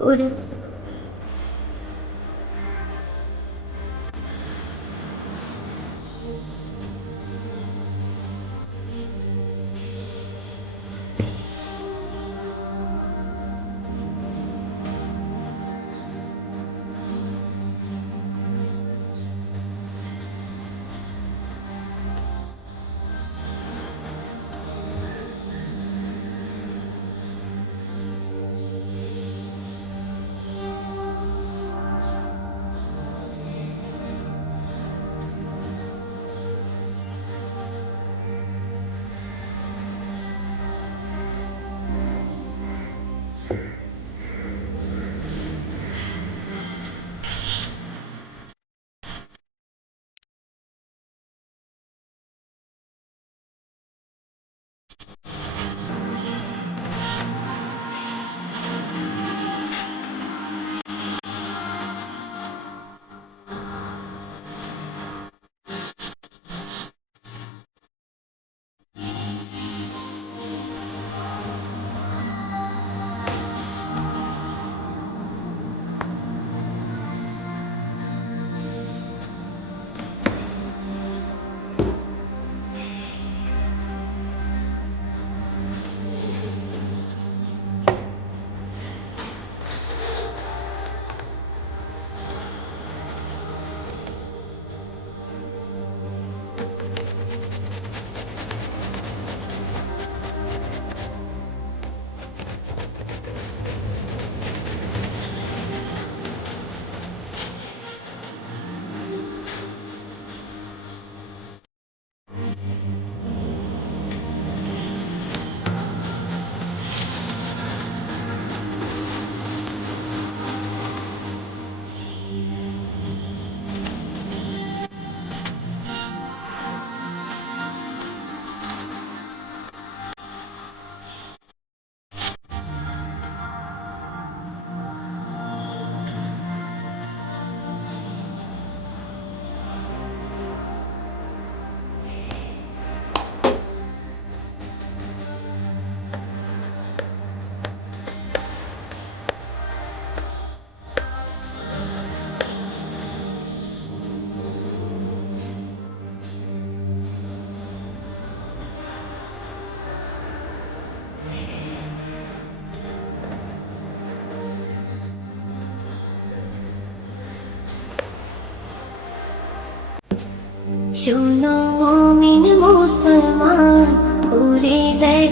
ഒരു শুনো মুসলমান পুরে দেখ